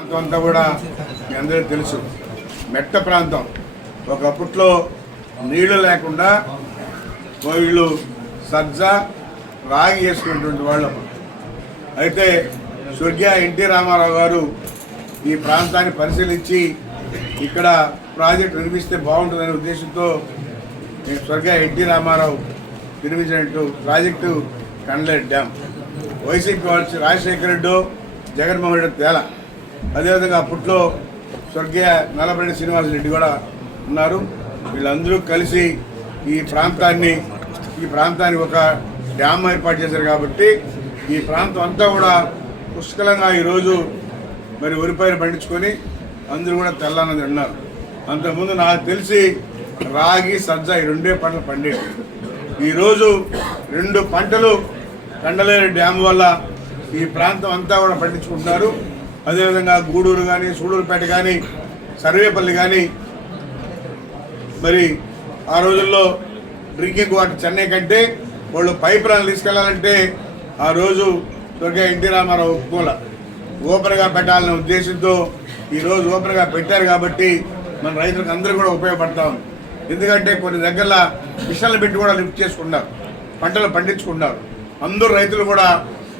ప్రాంతం అంతా కూడా మీ అందరికీ తెలుసు, మెట్ట ప్రాంతం. ఒకప్పట్లో నీళ్లు లేకుండా వీళ్ళు సజ్జ రాగి వేసుకున్నటువంటి వాళ్ళు. అయితే స్వర్గీయ ఎన్టీ రామారావు గారు ఈ ప్రాంతాన్ని పరిశీలించి ఇక్కడ ప్రాజెక్ట్ నిర్మిస్తే బాగుంటుందనే ఉద్దేశంతో స్వర్గీయ ఎన్టీ రామారావు నిర్మించినట్టు ప్రాజెక్టు కండ్లేరు డ్యామ్. వైసీపీ వచ్చి రాజశేఖర రెడ్డి, జగన్మోహన్ రెడ్డి తేలా. అదేవిధంగా అప్పట్లో స్వర్గీయ నల్లపరెడ్డి శ్రీనివాసరెడ్డి కూడా ఉన్నారు. వీళ్ళందరూ కలిసి ఈ ప్రాంతానికి ఒక డ్యామ్ ఏర్పాటు చేశారు. కాబట్టి ఈ ప్రాంతం అంతా కూడా పుష్కలంగా ఈరోజు మరి వరిపైరు పండించుకొని అందరూ కూడా తెల్లన్నది ఉన్నారు. అంతకుముందు నాకు తెలిసి రాగి, సజ్జ ఈ రెండే పంటలు పండేవి. ఈరోజు 2 పంటలు కండలేరు డ్యామ్ వల్ల ఈ ప్రాంతం అంతా కూడా పండించుకుంటున్నారు. అదేవిధంగా గూడూరు కానీ, సూళ్ళూరుపేట కానీ, సర్వేపల్లి కానీ, మరి ఆ రోజుల్లో డ్రింకింగ్ వాటర్ చెన్నై కంటే వాళ్ళు పైప్ లైన్ తీసుకెళ్లాలంటే ఆ రోజు స్వర్గీయ ఎన్టీ రామారావు ఒప్పుకోల, ఓపెన్గా పెట్టాలనే ఉద్దేశంతో ఈరోజు ఓపెన్గా పెట్టారు. కాబట్టి మన రైతులకు అందరూ కూడా ఉపయోగపడతా ఉంది. ఎందుకంటే కొన్ని దగ్గరలో మిషన్లు పెట్టి కూడా లిఫ్ట్ చేసుకున్నారు, పంటలు పండించుకున్నారు. అందరూ రైతులు కూడా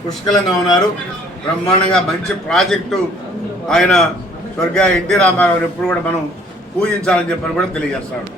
పుష్కలంగా ఉన్నారు. బ్రహ్మాండంగా మంచి ప్రాజెక్టు ఆయన స్వర్గీయ ఎన్టీ రామారావు ఎప్పుడు కూడా మనం పూజించాలని చెప్పని కూడా తెలియజేస్తాడు.